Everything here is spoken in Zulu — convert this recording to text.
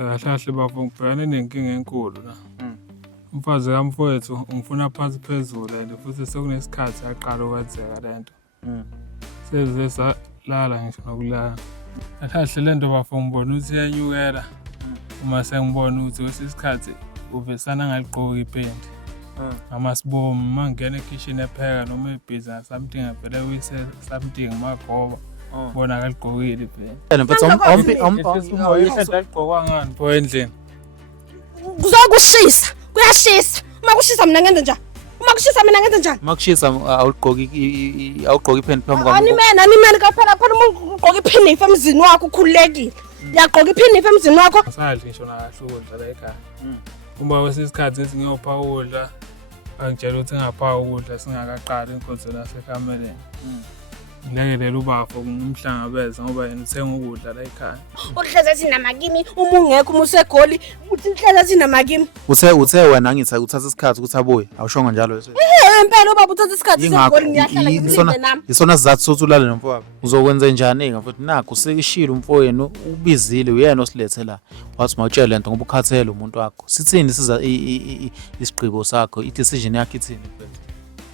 Kahle kahle bafo ngibhekane nenkinga enkulu la. Mm. Umfazi kamfowethu ungifuna phansi phezulu and futhi sekunesikhathi yaqala ukwenzeka lento. Seze salala ngisho nokulala. Kahle kahle lento bafo ngibona ukuthi iyanyukela. Uma sengibona ukuthi kwesisikhathi uvesana ngaligqoki ipendi. Amasibomu mangena ekitchen epheka noma ebhizi something avele uyise something magoba. Bona akaligqokile ipendi. But Agqokwa ngani pho endlini? Kuzokushisa, kuyashisa. Uma kushisa mina ngenze njani? Uma kushisa mina ngenze njani? makushisa awugqoki ipen phambi kwami. Animeni kaphela phela uma ugqoka iphinifa emzini wakho ukhululekile. Uyagqoka iphinifa emzini wakho? Asadli ngisho nakahle ukudla la ekhaya. Uma kwesisikhathi esingiyopha ukudla angitshela ukuthi ngapha ukudla singakaqali inkonzo lasekameleni. Ngilekelela ubafo ngimhlangabeza ngoba yena uthenga ukudla la ekhaya. Uhleze thina makimi uma ungekho uma usegoli uthi uhleze thina makimi. Uthe wena ngithi uthatha isikhathi ukuthi abuye awushonga njalo wese. Impela ubaba uthatha isikhathi segoli ngiyahlala ngimlinde nami. Isona sizathu sokuthi ulale nomfowabo. Uzokwenza njani ke futhi nakho usekishilo umfowenu ubizile uyena osilethe la. Wathi mawutshela lento ngoba ukhathele umuntu wakho. Sithini siza isigqibo sakho, i decision yakho ithini?